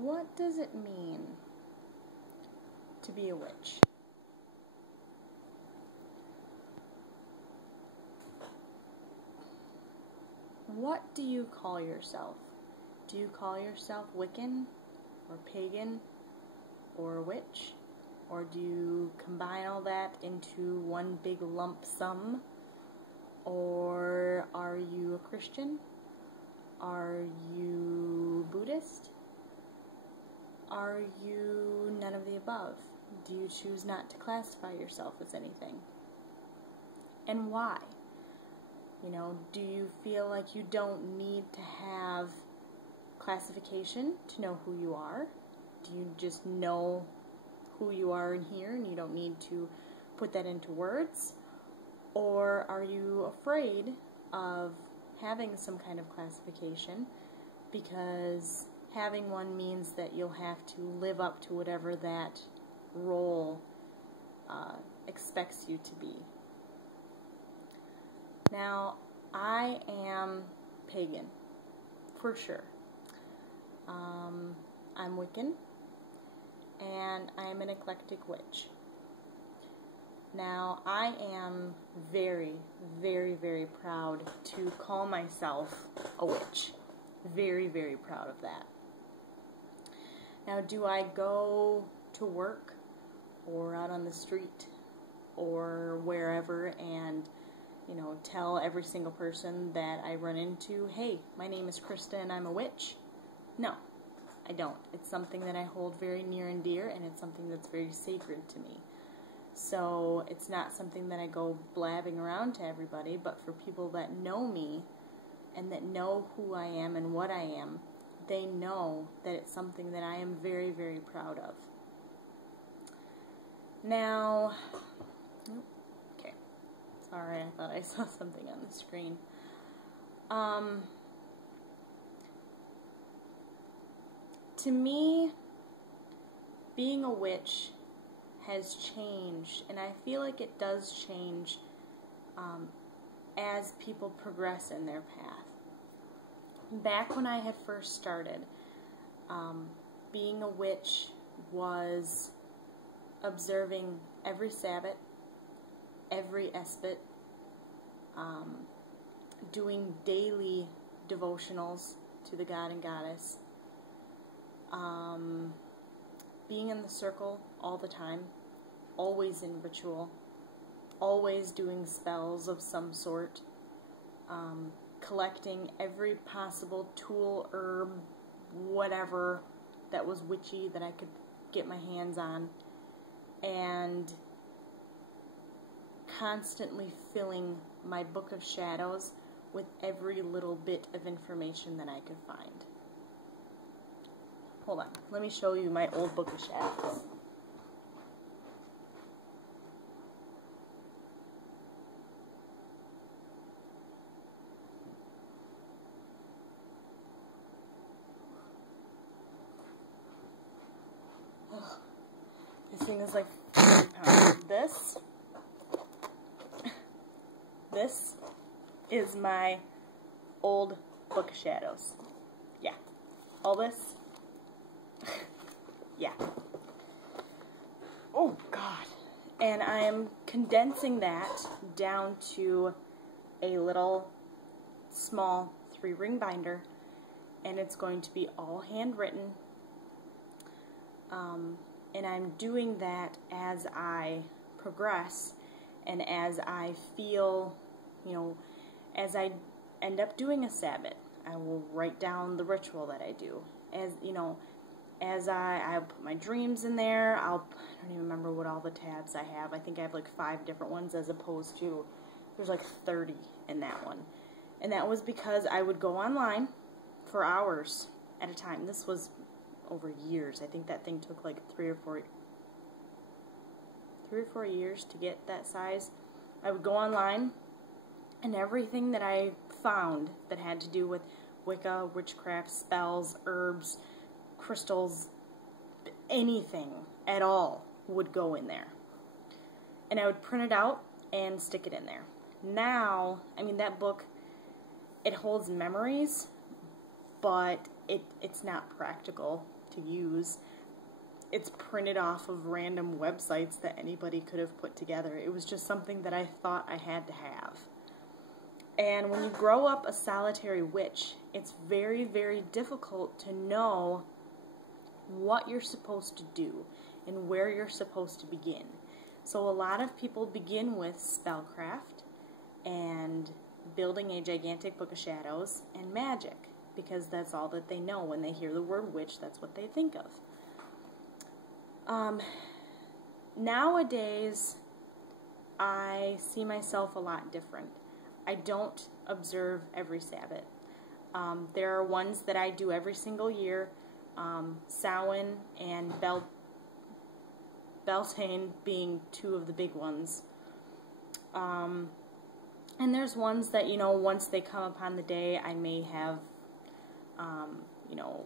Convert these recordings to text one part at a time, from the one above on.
What does it mean to be a witch? What do you call yourself? Do you call yourself Wiccan or pagan or a witch? Or do you combine all that into one big lump sum? Or are you a Christian? Are you Buddhist? Are you none of the above? Do you choose not to classify yourself as anything? And why? You know, do you feel like you don't need to have classification to know who you are? Do you just know who you are in here and you don't need to put that into words? Or are you afraid of having some kind of classification because having one means that you'll have to live up to whatever that role expects you to be? Now, I am pagan, for sure. I'm Wiccan, and I am an eclectic witch. Now, I am very, very, very proud to call myself a witch. Very, very proud of that. Now, do I go to work or out on the street or wherever and, you know, tell every single person that I run into, hey, my name is Krista and I'm a witch? No, I don't. It's something that I hold very near and dear, and it's something that's very sacred to me. So it's not something that I go blabbing around to everybody, but for people that know me and that know who I am and what I am, they know that it's something that I am very, very proud of. Now, okay, sorry, I thought I saw something on the screen. To me, being a witch has changed, and I feel like it does change as people progress in their path. Back when I had first started, being a witch was observing every Sabbath, every Espit, doing daily devotionals to the God and Goddess, being in the circle all the time, always in ritual, always doing spells of some sort, collecting every possible tool, herb, whatever that was witchy that I could get my hands on, and constantly filling my book of shadows with every little bit of information that I could find. Hold on, let me show you my old book of shadows. This thing is like 40 pounds. This is my old book of shadows. Yeah. All this. Yeah. Oh, God. And I am condensing that down to a little small 3-ring binder, and it's going to be all handwritten. And I'm doing that as I progress and as I feel, you know, as I end up doing a Sabbath, I will write down the ritual that I do. As, you know, as I'll put my dreams in there. I don't even remember what all the tabs I have. I think I have like 5 different ones as opposed to, there's like 30 in that one. And that was because I would go online for hours at a time. This was over years. I think that thing took like 3 or 4 years to get that size. I would go online, and everything that I found that had to do with Wicca, witchcraft, spells, herbs, crystals, anything at all would go in there. And I would print it out and stick it in there. Now, I mean, that book, it holds memories, but it's not practical to use. It's printed off of random websites that anybody could have put together. It was just something that I thought I had to have. And when you grow up a solitary witch, it's very, very difficult to know what you're supposed to do and where you're supposed to begin. So a lot of people begin with spellcraft and building a gigantic book of shadows and magic, because that's all that they know. When they hear the word witch, that's what they think of. Nowadays, I see myself a lot different. I don't observe every Sabbath. There are ones that I do every single year, Samhain and Beltane being two of the big ones. And there's ones that, you know, once they come upon the day, I may have, you know,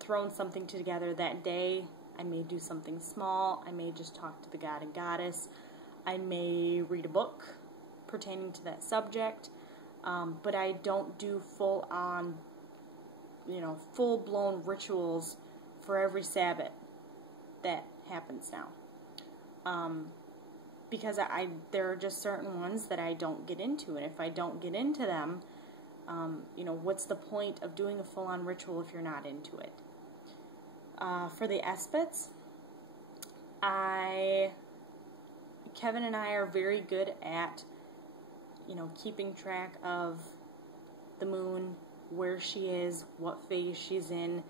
thrown something together that day. I may do something small. I may just talk to the god and goddess. I may read a book pertaining to that subject. But I don't do full-on, you know, full-blown rituals for every Sabbath that happens now. Because there are just certain ones that I don't get into, and if I don't get into them, you know, what's the point of doing a full-on ritual if you're not into it? For the Espets, Kevin and I are very good at, you know, keeping track of the moon, where she is, what phase she's in.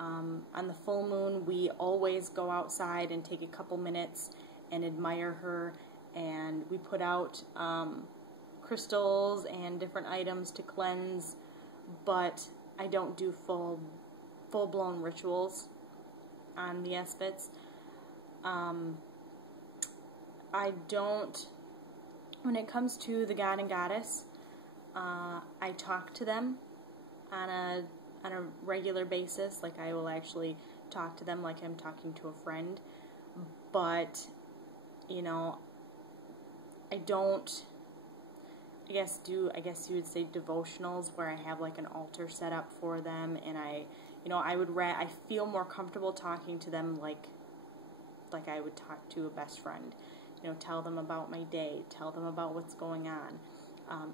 On the full moon, we always go outside and take a couple minutes and admire her, and we put out crystals and different items to cleanse, but I don't do full-blown rituals on the Espets. I don't, when it comes to the god and goddess, I talk to them on a regular basis. Like, I will actually talk to them like I'm talking to a friend, but, you know, I don't, I guess you would say devotionals, where I have like an altar set up for them, and I feel more comfortable talking to them like I would talk to a best friend. You know, tell them about my day, tell them about what's going on,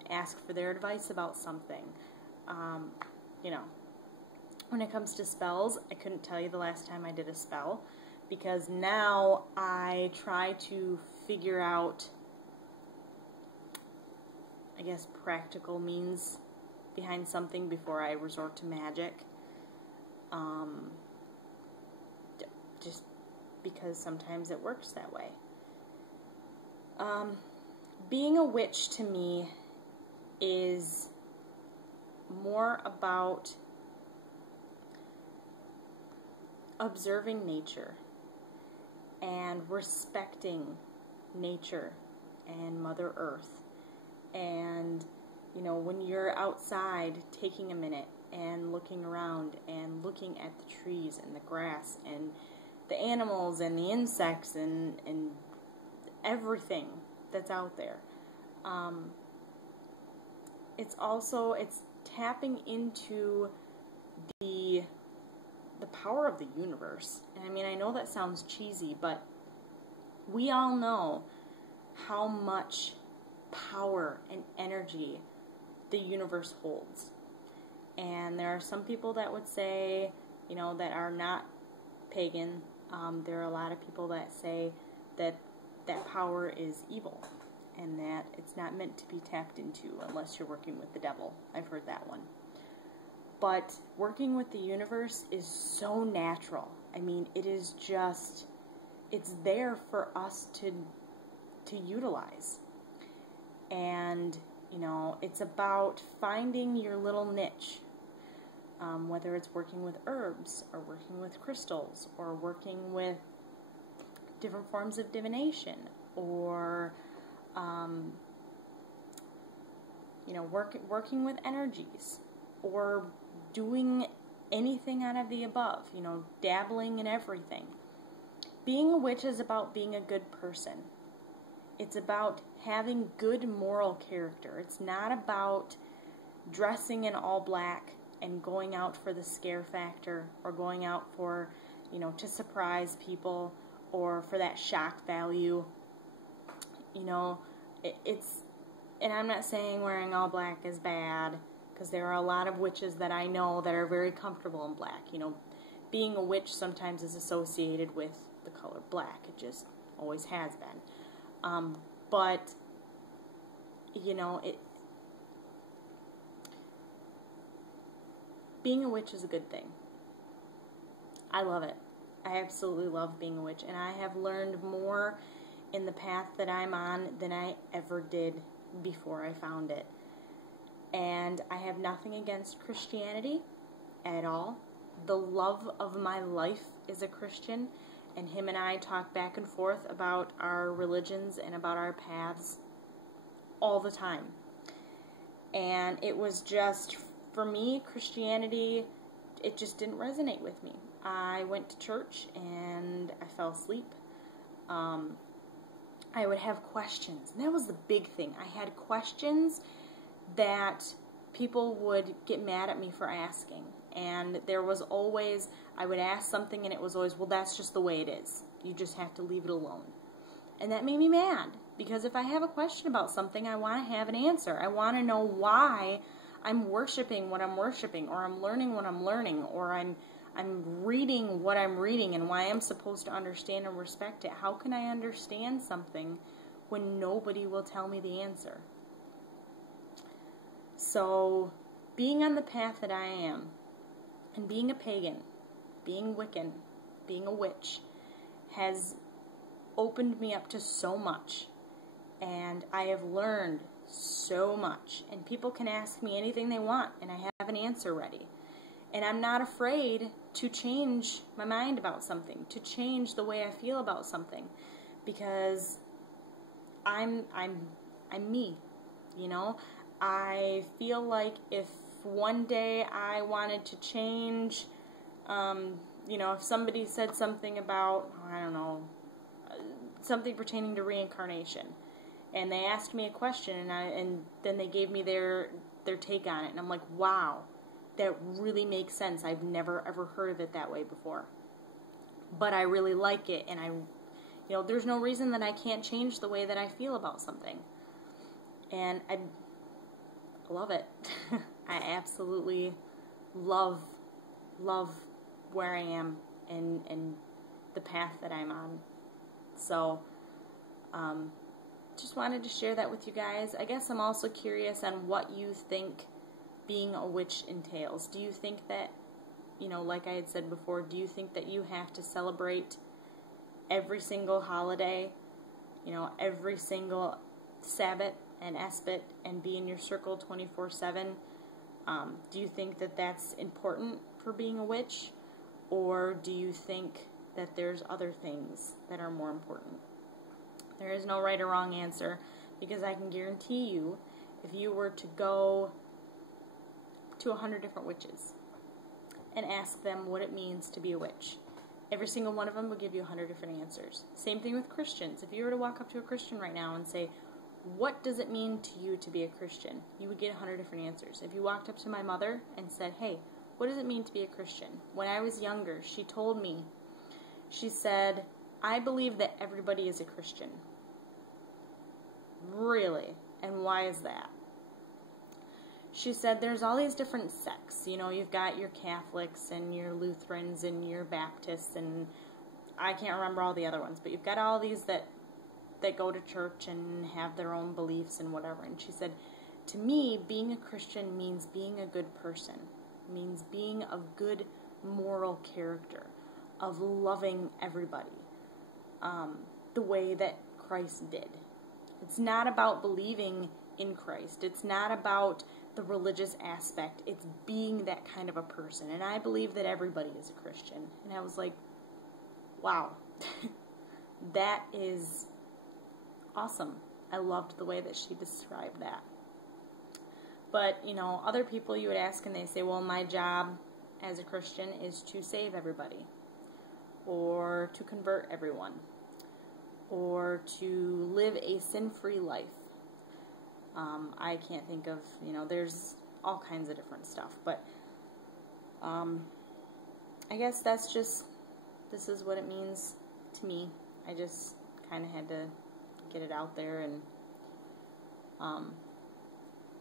ask for their advice about something. You know, when it comes to spells, I couldn't tell you the last time I did a spell, because now I try to figure out, I guess, practical means behind something before I resort to magic. Just because sometimes it works that way. Being a witch to me is more about observing nature and respecting nature and Mother Earth. And, you know, when you're outside, taking a minute and looking around and looking at the trees and the grass and the animals and the insects and everything that's out there. It's tapping into the power of the universe. And I mean, I know that sounds cheesy, but we all know how much power and energy the universe holds. And there are some people that would say, you know, that are not pagan. There are a lot of people that say that power is evil and that it's not meant to be tapped into unless you're working with the devil. I've heard that one. But working with the universe is so natural. I mean, it is just, it's there for us to utilize. And, you know, it's about finding your little niche. Whether it's working with herbs, or working with crystals, or working with different forms of divination, or, you know, working with energies, or doing anything out of the above, you know, dabbling in everything. Being a witch is about being a good person. It's about having good moral character. It's not about dressing in all black and going out for the scare factor, or going out for you know, to surprise people or for that shock value. You know, it's, and I'm not saying wearing all black is bad, because there are a lot of witches that I know that are very comfortable in black. You know, being a witch sometimes is associated with the color black. It just always has been. But, you know, being a witch is a good thing. I love it. I absolutely love being a witch, and I have learned more in the path that I'm on than I ever did before I found it. And I have nothing against Christianity at all. The love of my life is a Christian, and him and I talk back and forth about our religions and about our paths all the time. And it was just, for me, Christianity, it just didn't resonate with me. I went to church and I fell asleep. I would have questions, and that was the big thing. I had questions that people would get mad at me for asking. And there was always, I would ask something and it was always, well, that's just the way it is. You just have to leave it alone. And that made me mad, because if I have a question about something, I want to have an answer. I want to know why I'm worshiping what I'm worshiping, or I'm learning what I'm learning, or I'm reading what I'm reading, and why I'm supposed to understand and respect it. How can I understand something when nobody will tell me the answer? So, being on the path that I am, and being a pagan, being Wiccan, being a witch, has opened me up to so much. And I have learned so much. And people can ask me anything they want, and I have an answer ready. And I'm not afraid to change my mind about something, to change the way I feel about something, because I'm me, you know? I feel like if one day I wanted to change, you know, if somebody said something about, I don't know, something pertaining to reincarnation, and they asked me a question, and then they gave me their take on it, and I'm like, wow, that really makes sense. I've never ever heard of it that way before, but I really like it, and you know, there's no reason that I can't change the way that I feel about something, and I love it. I absolutely love where I am and the path that I'm on. So, just wanted to share that with you guys. I guess I'm also curious on what you think being a witch entails. Do you think that, you know, like I had said before, do you think that you have to celebrate every single holiday, you know, every single Sabbath and Espit, and be in your circle 24/7? Do you think that that's important for being a witch? Or do you think that there's other things that are more important? There is no right or wrong answer, because I can guarantee you, if you were to go to 100 different witches and ask them what it means to be a witch, every single one of them would give you 100 different answers. Same thing with Christians. If you were to walk up to a Christian right now and say, what does it mean to you to be a Christian? You would get 100 different answers. If you walked up to my mother and said, hey, what does it mean to be a Christian? When I was younger, she told me, she said, I believe that everybody is a Christian. Really? And why is that? She said, there's all these different sects. You know, you've got your Catholics and your Lutherans and your Baptists, and I can't remember all the other ones, but you've got all these that go to church and have their own beliefs and whatever. And she said, to me, being a Christian means being a good person, means being of good moral character, of loving everybody the way that Christ did. It's not about believing in Christ. It's not about the religious aspect. It's being that kind of a person. And I believe that everybody is a Christian. And I was like, wow, that is awesome. I loved the way that she described that. But, you know, other people you would ask and they say, well, my job as a Christian is to save everybody, or to convert everyone, or to live a sin-free life. I can't think of, you know, there's all kinds of different stuff, but I guess that's just this is what it means to me. I just kind of had to get it out there, and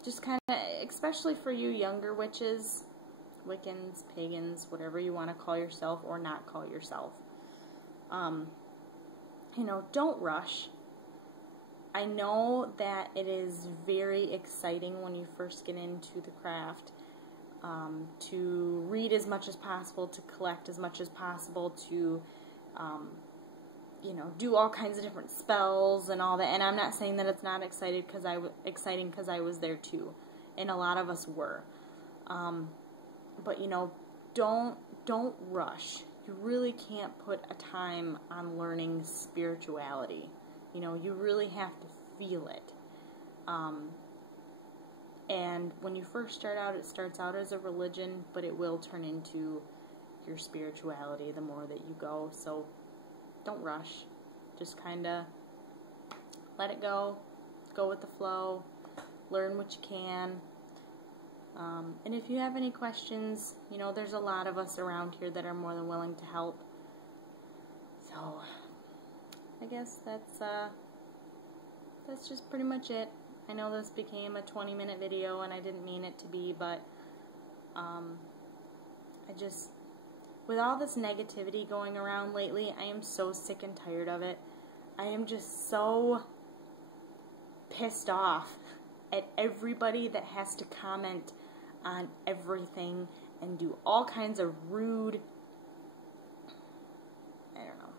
just kind of, especially for you younger witches, Wiccans, pagans, whatever you want to call yourself or not call yourself. You know, don't rush. I know that it is very exciting when you first get into the craft, to read as much as possible, to collect as much as possible, to, you know, do all kinds of different spells and all that. And I'm not saying that it's not exciting because I was there too, and a lot of us were. But you know, don't rush. You really can't put a time on learning spirituality. You know, you really have to feel it. And when you first start out, it starts out as a religion, but it will turn into your spirituality the more that you go. So don't rush. Just kind of let it go with the flow, learn what you can. And if you have any questions, you know, there's a lot of us around here that are more than willing to help. So I guess that's just pretty much it. I know this became a 20-minute video, and I didn't mean it to be, but I just, with all this negativity going around lately, I am so sick and tired of it. I am just so pissed off at everybody that has to comment on everything and do all kinds of rude, I don't know.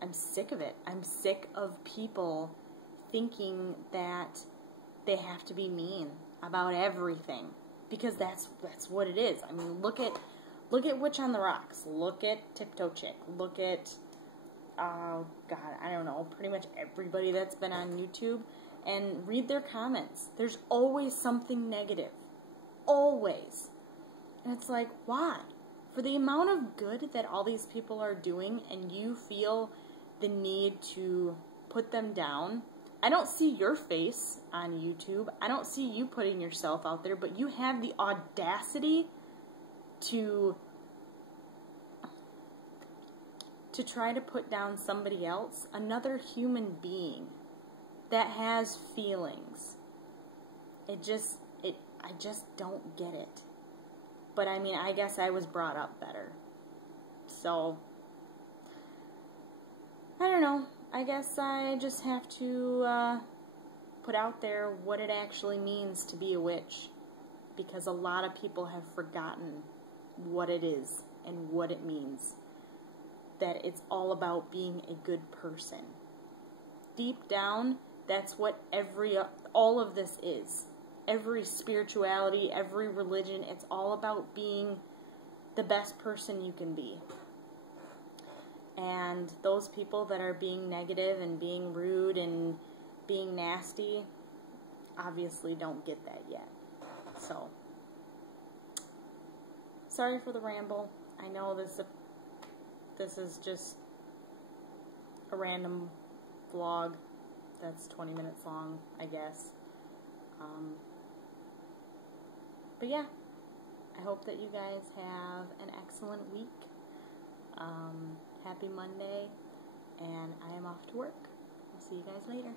I'm sick of it. I'm sick of people thinking that they have to be mean about everything, because that's what it is. I mean, look at Witch on the Rocks. Look at Tiptoe Chick. Look at, oh God, I don't know, pretty much everybody that's been on YouTube, and read their comments. There's always something negative. Always. And it's like, why? For the amount of good that all these people are doing, and you feel the need to put them down. I don't see your face on YouTube. I don't see you putting yourself out there, but you have the audacity to try to put down somebody else, another human being that has feelings. I just don't get it. But I mean, I guess I was brought up better. So, I don't know. I guess I just have to put out there what it actually means to be a witch, because a lot of people have forgotten what it is and what it means. That it's all about being a good person. Deep down, that's what all of this is. Every spirituality, every religion, it's all about being the best person you can be. And those people that are being negative and being rude and being nasty obviously don't get that yet. So, sorry for the ramble. I know this is just a random vlog that's 20 minutes long, I guess. But yeah, I hope that you guys have an excellent week. Happy Monday, and I am off to work. I'll see you guys later.